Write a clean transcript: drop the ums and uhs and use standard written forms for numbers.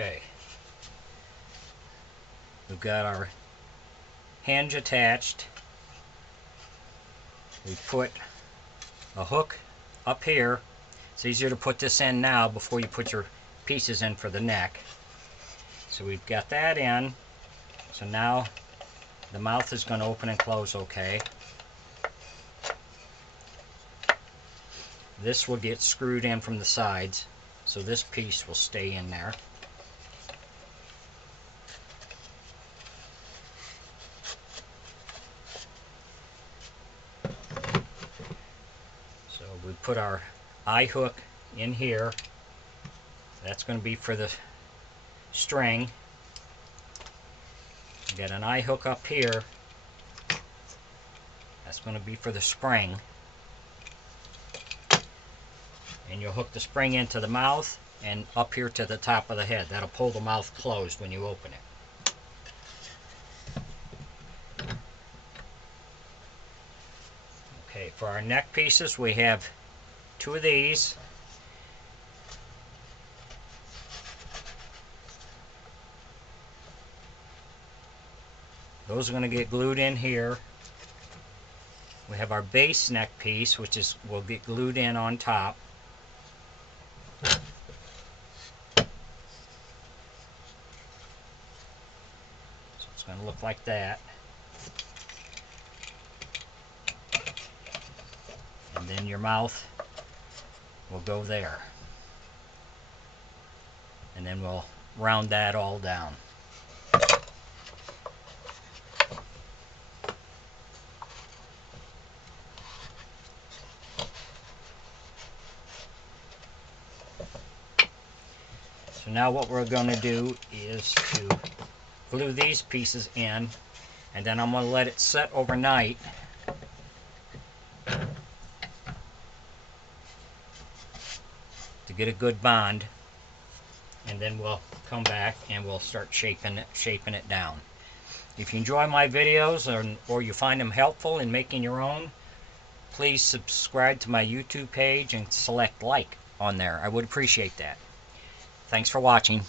Okay, we've got our hinge attached. We put a hook up here. It's easier to put this in now before you put your pieces in for the neck. So we've got that in. So now the mouth is going to open and close okay. This will get screwed in from the sides, so this piece will stay in there. So we put our eye hook in here. That's going to be for the string. We got an eye hook up here. That's going to be for the spring. And you'll hook the spring into the mouth and up here to the top of the head. That'll pull the mouth closed when you open it. Okay, for our neck pieces we have two of these. Those are going to get glued in here. We have our base neck piece, which will get glued in on top. So it's going to look like that. And then your mouth will go there. And then we'll round that all down. So now what we're going to do is to glue these pieces in, and then I'm going to let it set overnight. To get a good bond, and then we'll come back and we'll start shaping it down. If you enjoy my videos or you find them helpful in making your own, please subscribe to my YouTube page and select like on there. I would appreciate that. Thanks for watching.